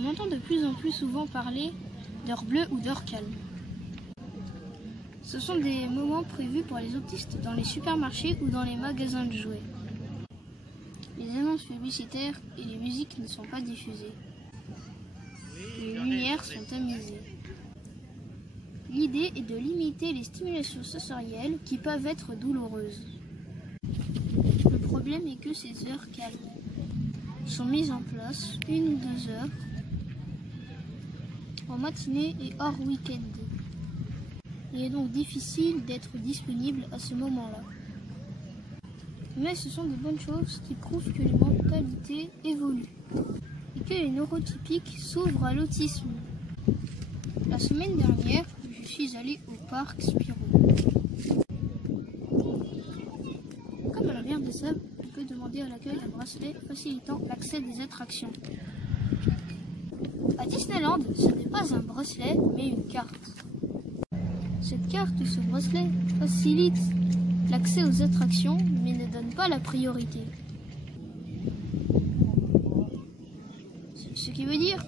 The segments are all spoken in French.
On entend de plus en plus souvent parler d'heures bleues ou d'heures calmes. Ce sont des moments prévus pour les autistes dans les supermarchés ou dans les magasins de jouets. Les annonces publicitaires et les musiques ne sont pas diffusées. Les lumières sont tamisées. L'idée est de limiter les stimulations sensorielles qui peuvent être douloureuses. Le problème est que ces heures calmes sont mises en place 1 ou 2 heures en matinée et hors week-end. Il est donc difficile d'être disponible à ce moment-là. Mais ce sont de bonnes choses qui prouvent que les mentalités évoluent et que les neurotypiques s'ouvrent à l'autisme. La semaine dernière, je suis allée au parc Spirou. Comme à la mère de Seb, on peut demander à l'accueil un bracelet facilitant l'accès des attractions. À Disneyland, ce n'est pas un bracelet, mais une carte. Cette carte ou ce bracelet facilite l'accès aux attractions, mais ne donne pas la priorité. Ce qui veut dire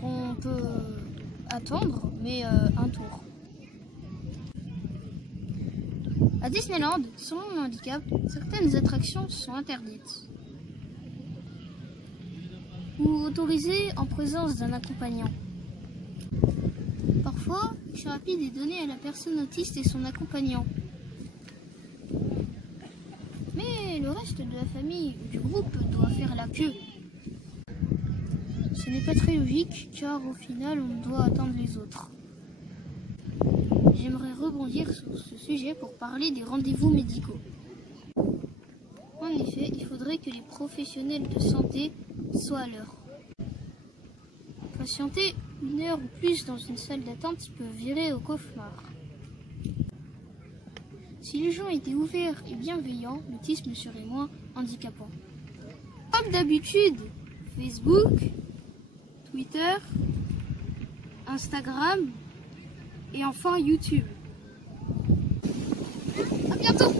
qu'on peut attendre, mais un tour. À Disneyland, selon mon handicap, certaines attractions sont interdites ou autorisées en présence d'un accompagnant. Parfois, je suis rapide est donné à la personne autiste et son accompagnant. Mais le reste de la famille ou du groupe doit faire la queue. Ce n'est pas très logique car au final on doit attendre les autres. J'aimerais rebondir sur ce sujet pour parler des rendez-vous médicaux. En effet, il faudrait que les professionnels de santé soient à l'heure. Patienter 1 heure ou plus dans une salle d'attente peut virer au cauchemar. Si les gens étaient ouverts et bienveillants, l'autisme serait moins handicapant. Comme d'habitude, Facebook, Twitter, Instagram et enfin YouTube. À bientôt!